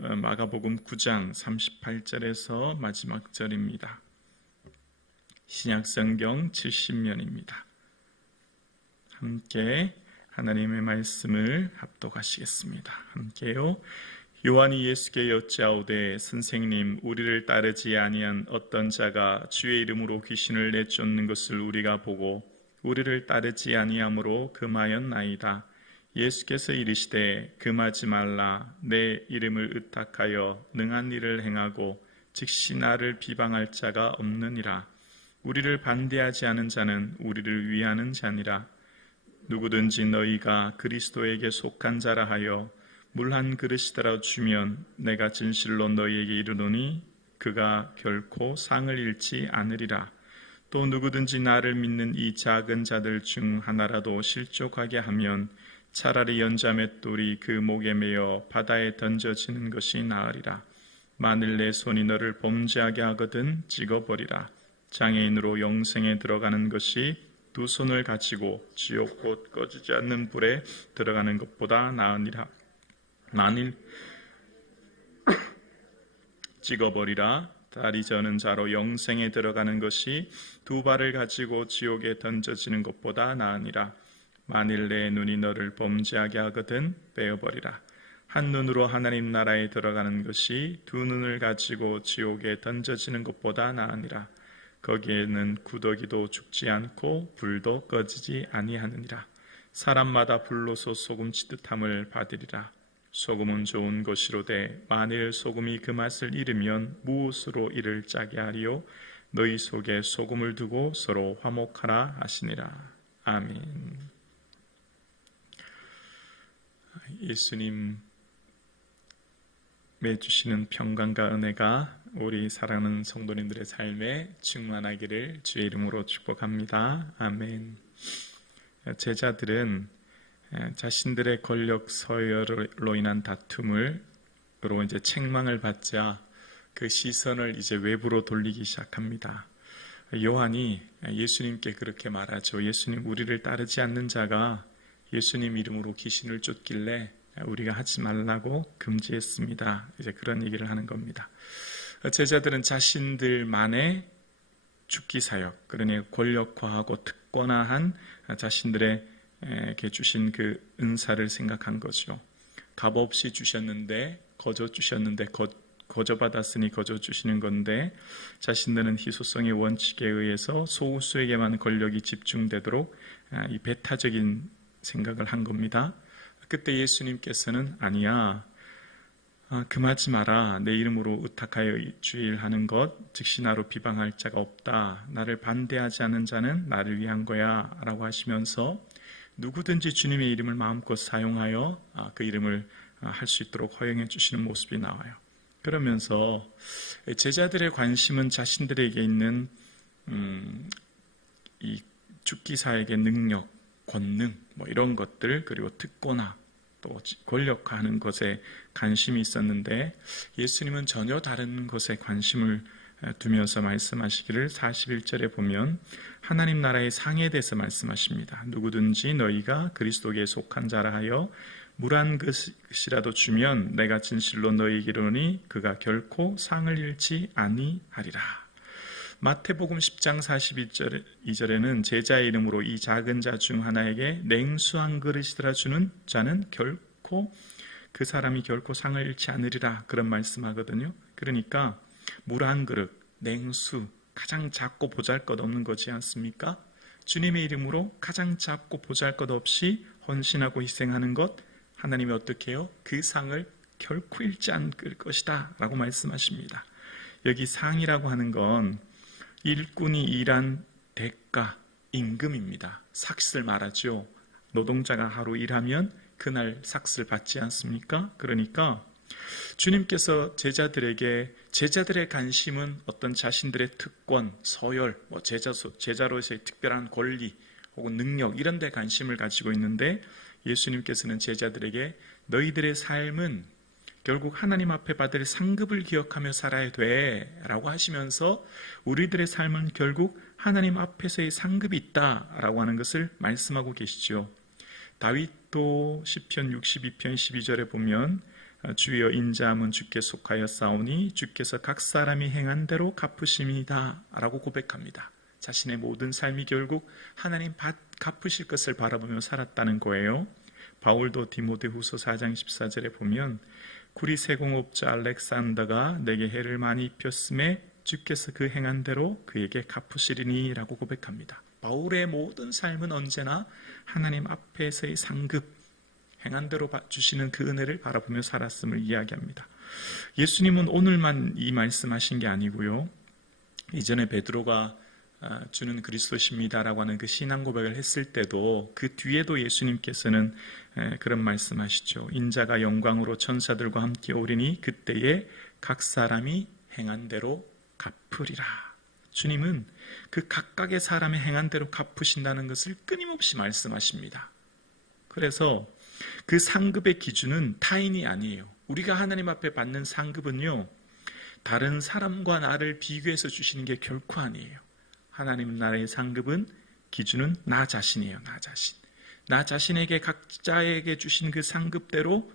마가복음 9장 38절에서 마지막 절입니다. 신약성경 70면입니다. 함께 하나님의 말씀을 합독하시겠습니다. 함께요. 요한이 예수께 여짜오되 선생님, 우리를 따르지 아니한 어떤 자가 주의 이름으로 귀신을 내쫓는 것을 우리가 보고 우리를 따르지 아니함으로 금하였나이다. 예수께서 이르시되 금하지 말라. 내 이름을 의탁하여 능한 일을 행하고 즉시 나를 비방할 자가 없느니라. 우리를 반대하지 않은 자는 우리를 위하는 자니라. 누구든지 너희가 그리스도에게 속한 자라 하여 물 한 그릇이더라 주면 내가 진실로 너희에게 이르노니 그가 결코 상을 잃지 않으리라. 또 누구든지 나를 믿는 이 작은 자들 중 하나라도 실족하게 하면 차라리 연자 맷돌이 그 목에 매어 바다에 던져지는 것이 나으리라. 만일 내 손이 너를 범죄하게 하거든 찍어버리라. 장애인으로 영생에 들어가는 것이 두 손을 가지고 지옥 곧 꺼지지 않는 불에 들어가는 것보다 나으니라. 만일 찍어버리라. 다리 저는 자로 영생에 들어가는 것이 두 발을 가지고 지옥에 던져지는 것보다 나으니라. 만일 내 눈이 너를 범죄하게 하거든 빼어버리라. 한 눈으로 하나님 나라에 들어가는 것이 두 눈을 가지고 지옥에 던져지는 것보다 나으니라. 거기에는 구더기도 죽지 않고 불도 꺼지지 아니하느니라. 사람마다 불로소 소금치듯함을 받으리라. 소금은 좋은 것이로되 만일 소금이 그 맛을 잃으면 무엇으로 이를 짜게 하리요? 너희 속에 소금을 두고 서로 화목하라 하시니라. 아멘. 예수님의 주시는 평강과 은혜가 우리 사랑하는 성도님들의 삶에 충만하기를 주의 이름으로 축복합니다. 아멘. 제자들은 자신들의 권력 서열로 인한 다툼으로 이제 책망을 받자 그 시선을 이제 외부로 돌리기 시작합니다. 요한이 예수님께 그렇게 말하죠. 예수님, 우리를 따르지 않는 자가 예수님 이름으로 귀신을 쫓길래 우리가 하지 말라고 금지했습니다. 이제 그런 얘기를 하는 겁니다. 제자들은 자신들만의 죽기 사역, 그러니 권력화하고 특권화한 자신들에게 주신 그 은사를 생각한 거죠. 값없이 주셨는데 거저 주셨는데 거저 받았으니 거저 주시는 건데 자신들은 희소성의 원칙에 의해서 소수에게만 권력이 집중되도록 이 배타적인 생각을 한 겁니다. 그때 예수님께서는 아니야, 금하지 마라. 내 이름으로 의탁하여 주일하는 것 즉시 나로 비방할 자가 없다. 나를 반대하지 않은 자는 나를 위한 거야 라고 하시면서 누구든지 주님의 이름을 마음껏 사용하여 그 이름을 할 수 있도록 허용해 주시는 모습이 나와요. 그러면서 제자들의 관심은 자신들에게 있는 이 죽기사에게 능력, 권능 이런 것들, 그리고 특권화 또 권력화하는 것에 관심이 있었는데 예수님은 전혀 다른 것에 관심을 두면서 말씀하시기를 41절에 보면 하나님 나라의 상에 대해서 말씀하십니다. 누구든지 너희가 그리스도께 속한 자라 하여 물 한 그릇이라도 주면 내가 진실로 너희에게 이르노니 그가 결코 상을 잃지 아니하리라. 마태복음 10장 42절에는 제자의 이름으로 이 작은 자 중 하나에게 냉수 한 그릇이라 주는 자는 결코 그 사람이 결코 상을 잃지 않으리라 그런 말씀하거든요. 그러니까 물 한 그릇, 냉수, 가장 작고 보잘것없는 거지 않습니까? 주님의 이름으로 가장 작고 보잘것없이 헌신하고 희생하는 것, 하나님이 어떻게 해요? 그 상을 결코 잃지 않을 것이다 라고 말씀하십니다. 여기 상이라고 하는 건 일꾼이 일한 대가, 임금입니다. 삭슬 말하죠. 노동자가 하루 일하면 그날 삭슬 받지 않습니까? 그러니까 주님께서 제자들의 관심은 어떤 자신들의 특권, 서열, 제자로서의 특별한 권리 혹은 능력 이런 데 관심을 가지고 있는데 예수님께서는 제자들에게 너희들의 삶은 결국 하나님 앞에 받을 상급을 기억하며 살아야 돼 라고 하시면서 우리들의 삶은 결국 하나님 앞에서의 상급이 있다 라고 하는 것을 말씀하고 계시죠. 다윗도 시편 62편 12절에 보면 주여 인자함은 주께 속하여 싸우니 주께서 각 사람이 행한 대로 갚으십니다 라고 고백합니다. 자신의 모든 삶이 결국 하나님 갚으실 것을 바라보며 살았다는 거예요. 바울도 디모데후서 4장 14절에 보면 구리 세공업자 알렉산더가 내게 해를 많이 입혔음에 주께서 그 행한 대로 그에게 갚으시리니 라고 고백합니다. 바울의 모든 삶은 언제나 하나님 앞에서의 상급, 행한 대로 주시는 그 은혜를 바라보며 살았음을 이야기합니다. 예수님은 오늘만 이 말씀하신 게 아니고요, 이전에 베드로가 주는 그리스도십니다라고 하는 그 신앙 고백을 했을 때도 그 뒤에도 예수님께서는 그런 말씀하시죠. 인자가 영광으로 천사들과 함께 오리니 그때에 각 사람이 행한 대로 갚으리라. 주님은 그 각각의 사람의 행한 대로 갚으신다는 것을 끊임없이 말씀하십니다. 그래서 그 상급의 기준은 타인이 아니에요. 우리가 하나님 앞에 받는 상급은요, 다른 사람과 나를 비교해서 주시는 게 결코 아니에요. 하나님 나라의 상급은, 기준은 나 자신이에요. 나 자신. 나 자신에게 각자에게 주신 그 상급대로,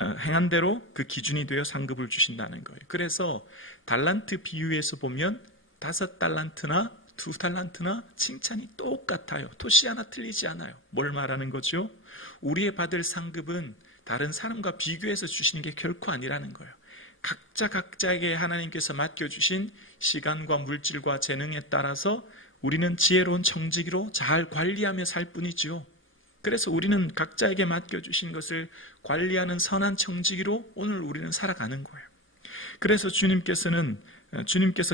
행한 대로 그 기준이 되어 상급을 주신다는 거예요. 그래서 달란트 비유에서 보면 5달란트나 2달란트나 칭찬이 똑같아요. 토시 하나 틀리지 않아요. 뭘 말하는 거죠? 우리의 받을 상급은 다른 사람과 비교해서 주시는 게 결코 아니라는 거예요. 각자에게 하나님께서 맡겨주신 시간과 물질과 재능에 따라서 우리는 지혜로운 청지기로 잘 관리하며 살 뿐이죠. 그래서 우리는 각자에게 맡겨주신 것을 관리하는 선한 청지기로 오늘 우리는 살아가는 거예요. 그래서 주님께서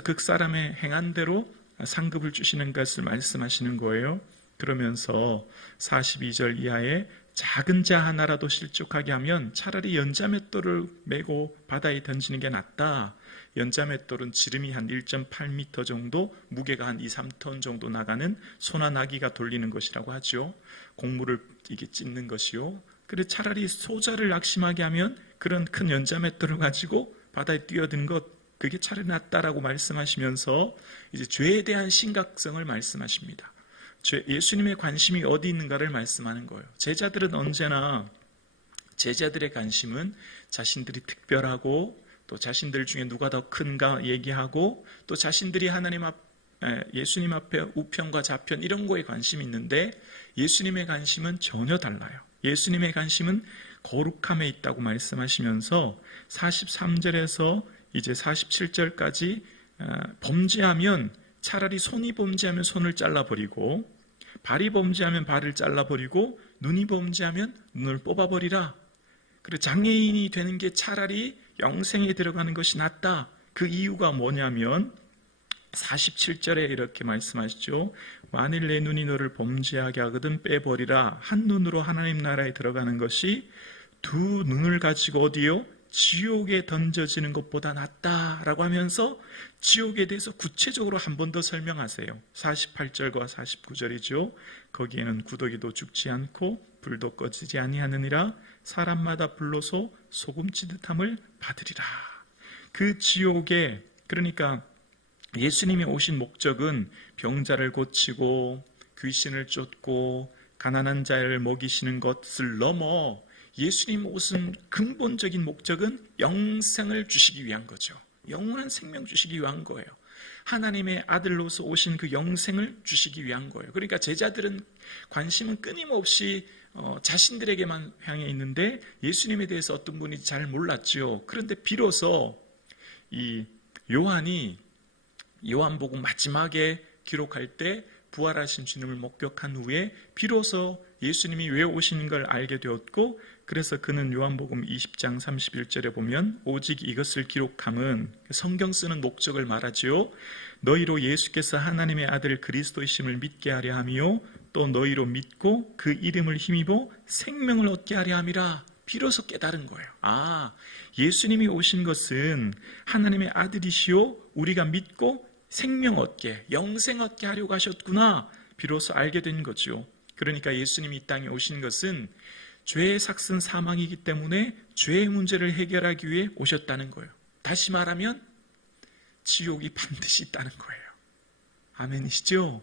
그 사람의 행한 대로 상급을 주시는 것을 말씀하시는 거예요. 그러면서 42절 이하에 작은 자 하나라도 실족하게 하면 차라리 연자맷돌을 메고 바다에 던지는 게 낫다. 연자맷돌은 지름이 한 1.8m 정도, 무게가 한 2-3톤 정도 나가는 소나 나귀가 돌리는 것이라고 하죠. 곡물을 이게 찢는 것이요. 그래 차라리 소자를 낙심하게 하면 그런 큰 연자맷돌을 가지고 바다에 뛰어든 것, 그게 차라리 낫다라고 말씀하시면서 이제 죄에 대한 심각성을 말씀하십니다. 예수님의 관심이 어디 있는가를 말씀하는 거예요. 제자들은 언제나 제자들의 관심은 자신들이 특별하고 또 자신들 중에 누가 더 큰가 얘기하고 또 자신들이 예수님 앞에 우편과 좌편 이런 거에 관심이 있는데 예수님의 관심은 전혀 달라요. 예수님의 관심은 거룩함에 있다고 말씀하시면서 43절에서 이제 47절까지 범죄하면 차라리 손이 범죄하면 손을 잘라버리고 발이 범죄하면 발을 잘라버리고 눈이 범죄하면 눈을 뽑아버리라. 그리고 장애인이 되는 게 차라리 영생에 들어가는 것이 낫다. 그 이유가 뭐냐면 47절에 이렇게 말씀하시죠. 만일 내 눈이 너를 범죄하게 하거든 빼버리라. 한 눈으로 하나님 나라에 들어가는 것이 두 눈을 가지고 어디요? 지옥에 던져지는 것보다 낫다라고 하면서 지옥에 대해서 구체적으로 한 번 더 설명하세요. 48절과 49절이죠. 거기에는 구더기도 죽지 않고 불도 꺼지지 아니하느니라. 사람마다 불로소 소금치듯함을 받으리라. 그 지옥에, 그러니까 예수님이 오신 목적은 병자를 고치고 귀신을 쫓고 가난한 자를 먹이시는 것을 넘어 예수님 오신 근본적인 목적은 영생을 주시기 위한 거죠. 영원한 생명 주시기 위한 거예요. 하나님의 아들로서 오신 그 영생을 주시기 위한 거예요. 그러니까 제자들은 관심은 끊임없이 자신들에게만 향해 있는데 예수님에 대해서 어떤 분이 잘 몰랐죠. 그런데 비로소 이 요한복음 마지막에 기록할 때 부활하신 주님을 목격한 후에 비로소 예수님이 왜 오시는 걸 알게 되었고, 그래서 그는 요한복음 20장 31절에 보면 오직 이것을 기록함은, 성경 쓰는 목적을 말하지요. 너희로 예수께서 하나님의 아들 그리스도이심을 믿게 하려 함이요 또 너희로 믿고 그 이름을 힘입어 생명을 얻게 하려 함이라. 비로소 깨달은 거예요. 아, 예수님이 오신 것은 하나님의 아들이시오 우리가 믿고 생명 얻게, 영생 얻게 하려고 하셨구나. 비로소 알게 된 거죠. 그러니까 예수님이 이 땅에 오신 것은 죄의 삭슨 사망이기 때문에 죄의 문제를 해결하기 위해 오셨다는 거예요. 다시 말하면 지옥이 반드시 있다는 거예요. 아멘이시죠?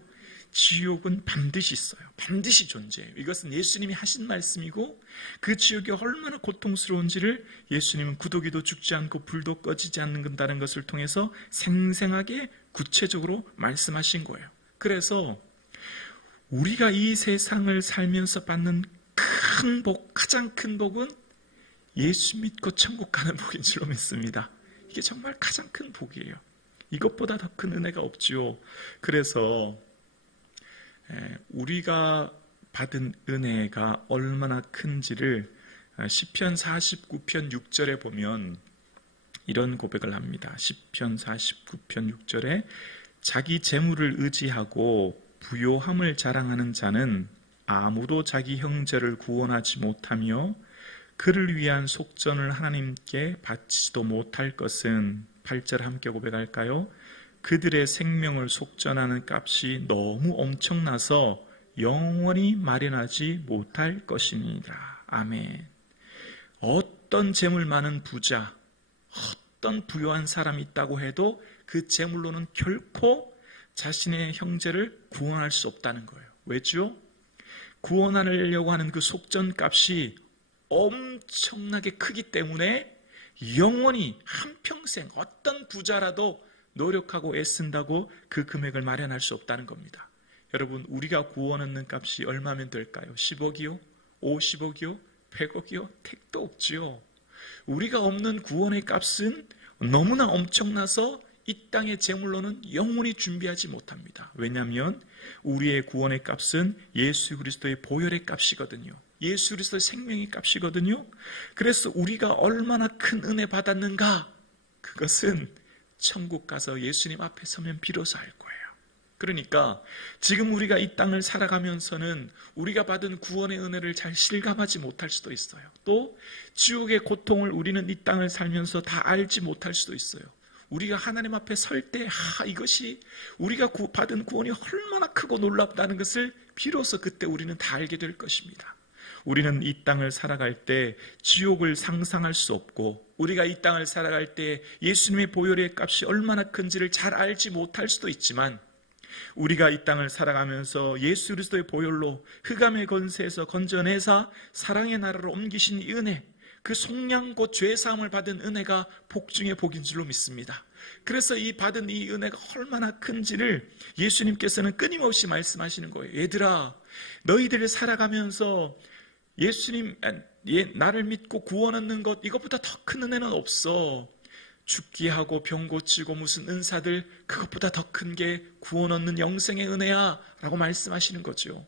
지옥은 반드시 있어요. 반드시 존재해요. 이것은 예수님이 하신 말씀이고 그 지옥이 얼마나 고통스러운지를 예수님은 구더기도 죽지 않고 불도 꺼지지 않는다는 것을 통해서 생생하게 구체적으로 말씀하신 거예요. 그래서 우리가 이 세상을 살면서 받는 큰 복, 가장 큰 복은 예수 믿고 천국 가는 복인 줄로 믿습니다. 이게 정말 가장 큰 복이에요. 이것보다 더 큰 은혜가 없지요. 그래서 우리가 받은 은혜가 얼마나 큰지를 시편 49편 6절에 보면 이런 고백을 합니다. 시편 49편 6절에 자기 재물을 의지하고 부요함을 자랑하는 자는 아무도 자기 형제를 구원하지 못하며 그를 위한 속전을 하나님께 바치지도 못할 것은 8절 함께 고백할까요? 그들의 생명을 속전하는 값이 너무 엄청나서 영원히 마련하지 못할 것입니다. 아멘. 어떤 재물 많은 부자, 어떤 부유한 사람이 있다고 해도 그 재물로는 결코 자신의 형제를 구원할 수 없다는 거예요. 왜죠? 구원하려고 하는 그 속전값이 엄청나게 크기 때문에 영원히 한평생 어떤 부자라도 노력하고 애쓴다고 그 금액을 마련할 수 없다는 겁니다. 여러분, 우리가 구원 얻는 값이 얼마면 될까요? 10억이요? 50억이요? 100억이요? 택도 없지요. 우리가 없는 구원의 값은 너무나 엄청나서 이 땅의 재물로는 영원히 준비하지 못합니다. 왜냐하면 우리의 구원의 값은 예수 그리스도의 보혈의 값이거든요. 예수 그리스도의 생명의 값이거든요. 그래서 우리가 얼마나 큰 은혜 받았는가, 그것은 천국 가서 예수님 앞에 서면 비로소 알 거예요. 그러니까 지금 우리가 이 땅을 살아가면서는 우리가 받은 구원의 은혜를 잘 실감하지 못할 수도 있어요. 또 지옥의 고통을 우리는 이 땅을 살면서 다 알지 못할 수도 있어요. 우리가 하나님 앞에 설 때 이것이 우리가 받은 구원이 얼마나 크고 놀랍다는 것을 비로소 그때 우리는 다 알게 될 것입니다. 우리는 이 땅을 살아갈 때 지옥을 상상할 수 없고, 우리가 이 땅을 살아갈 때 예수님의 보혈의 값이 얼마나 큰지를 잘 알지 못할 수도 있지만, 우리가 이 땅을 살아가면서 예수 그리스도의 보혈로 흑암의 권세에서 건져내사 사랑의 나라로 옮기신 이 은혜, 그 속량 곧 죄사함을 받은 은혜가 복 중의 복인 줄로 믿습니다. 그래서 이 받은 이 은혜가 얼마나 큰지를 예수님께서는 끊임없이 말씀하시는 거예요. 얘들아, 너희들이 살아가면서 예수님, 나를 믿고 구원 얻는 것, 이것보다 더 큰 은혜는 없어. 죽게 하고 병 고치고 무슨 은사들, 그것보다 더 큰 게 구원 얻는 영생의 은혜야 라고 말씀하시는 거죠.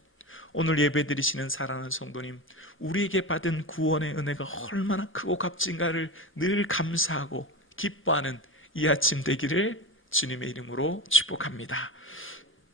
오늘 예배 드리시는 사랑하는 성도님, 우리에게 받은 구원의 은혜가 얼마나 크고 값진가를 늘 감사하고 기뻐하는 이 아침 되기를 주님의 이름으로 축복합니다.